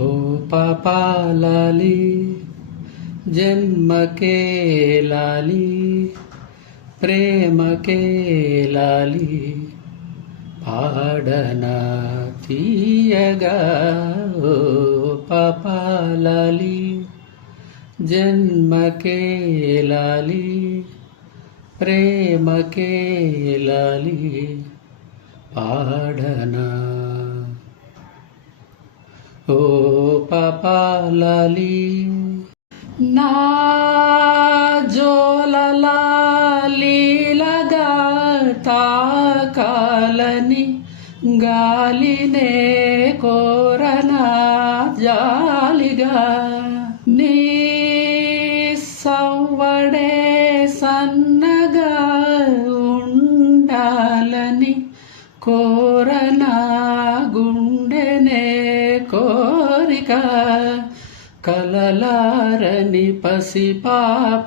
ఓ పాపాలాలి జన్మకే లాలి ప్రేమకే లాలి పాడనా తీయగా ఓ పాపాలాలి జన్మకే లాలి ప్రేమకే లాలి పాడనా ఓ పాపాలాలి నా జోలలా లీలగా తాకాలని గాలినే కోరనా జాలిగా నీ సవ్వడే సన్నగా ఉండాలని కోరనా గుండెనే కోరిక కలలారని పసిపాప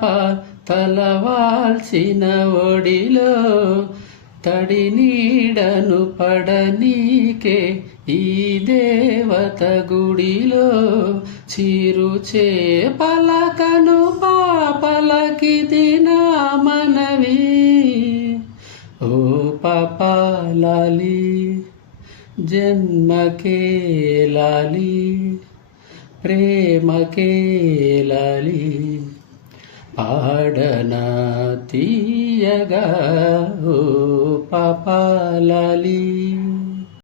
తలవాల్సిన ఒడిలో తడి నీడను పడనీకే ఈ దేవత గుడిలో చిరు చేపలకను పాపలకిది నా మనవి ఓ పాపాలాలి జన్మకే లాలి ప్రేమకే లాలి పాడనా తీయగా ఓ పాపాలాలి